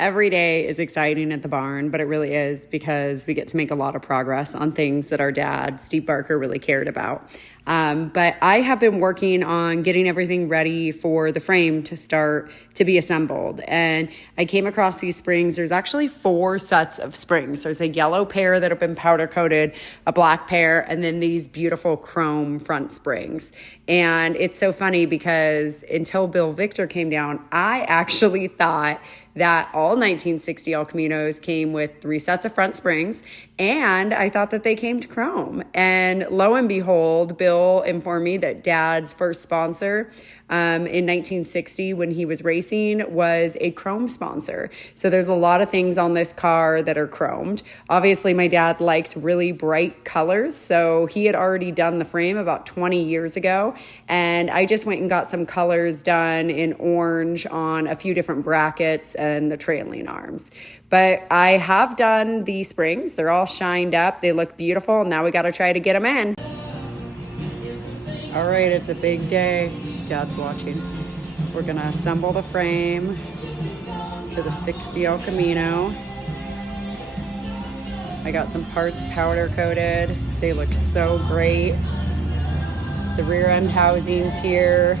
Every day is exciting at the barn, but it really is because we get to make a lot of progress on things that our dad, Steve Barker, really cared about. But I have been working on getting everything ready for the frame to start to be assembled. And I came across these springs. There's actually 4 sets of springs. There's a yellow pair that have been powder coated, a black pair, and then these beautiful chrome front springs. And it's so funny because until Bill Victor came down, I actually thought that all 1960 El Caminos came with 3 sets of front springs, and I thought that they came to chrome. And lo and behold, Bill informed me that Dad's first sponsor in 1960 when he was racing was a chrome sponsor. So there's a lot of things on this car that are chromed. Obviously, my dad liked really bright colors, so he had already done the frame about 20 years ago, and I just went and got some colors done in orange on a few different brackets and the trailing arms. But I have done the springs. They're all shined up. They look beautiful. Now we got to try to get them in. All right, it's a big day. Dad's watching. We're going to assemble the frame for the 60 El Camino. I got some parts powder coated. They look so great. The rear end housings here.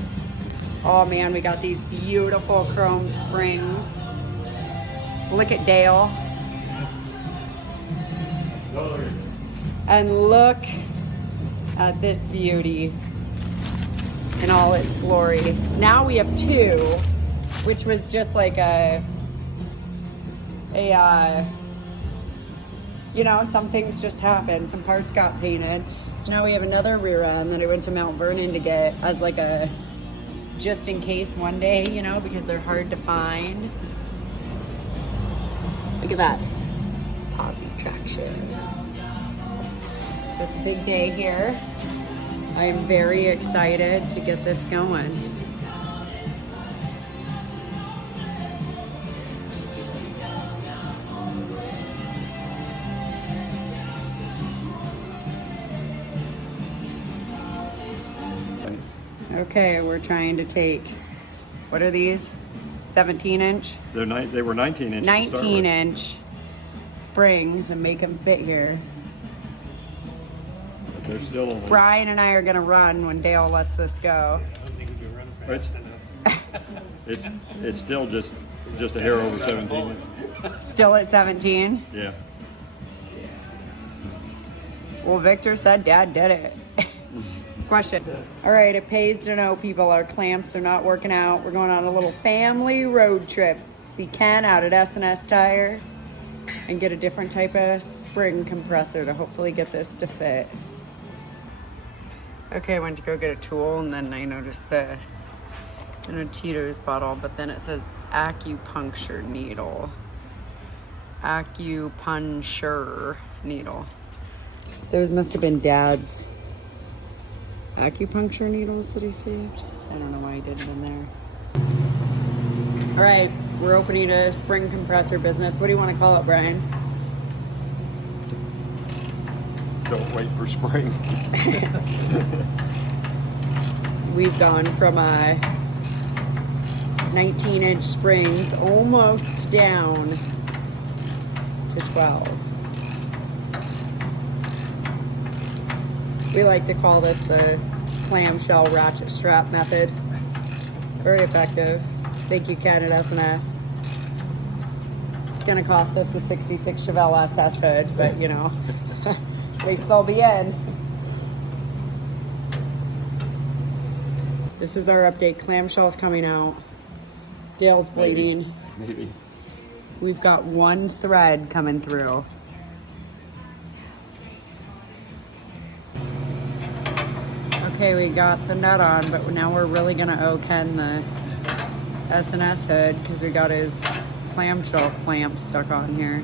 Oh man, we got these beautiful chrome springs. Look at Dale. And look at this beauty in all its glory. Now we have 2, which was just like you know, some things just happen. Some parts got painted. So now we have another rear end that I went to Mount Vernon to get as like a just in case one day, you know, because they're hard to find. Look at that. Posi traction. So it's a big day here. I am very excited to get this going. Okay, we're trying to take, what are these? 17-inch? They were 19 inches. 19-inch springs and make them fit here. But they're still only... Brian and I are going to run when Dale lets us go. I don't think we can run fast enough. It's still just a hair over 17. Still at 17? Yeah. Well, Victor said Dad did it. Question. All right, it pays to know, people. Our clamps are not working out. We're going on a little family road trip. See Ken out at S&S Tire and get a different type of spring compressor to hopefully get this to fit. Okay, I went to go get a tool and then I noticed this in a Tito's bottle, but then it says acupuncture needle. Acupuncture needle. Those must have been Dad's acupuncture needles that he saved. I don't know why he did it in there. All right, we're opening a spring compressor business. What do you want to call it, Brian? Don't wait for spring. We've gone from 19-inch springs almost down to 12. We like to call this the clamshell ratchet strap method. Very effective. Thank you, Ken at S&S. It's gonna cost us a 66 Chevelle SS hood, but you know, they still be in. This is our update. Clamshell's coming out. Dale's bleeding. Maybe. We've got 1 thread coming through. Okay, we got the nut on, but now we're really gonna owe Ken the S&S hood because we got his clamshell clamp stuck on here.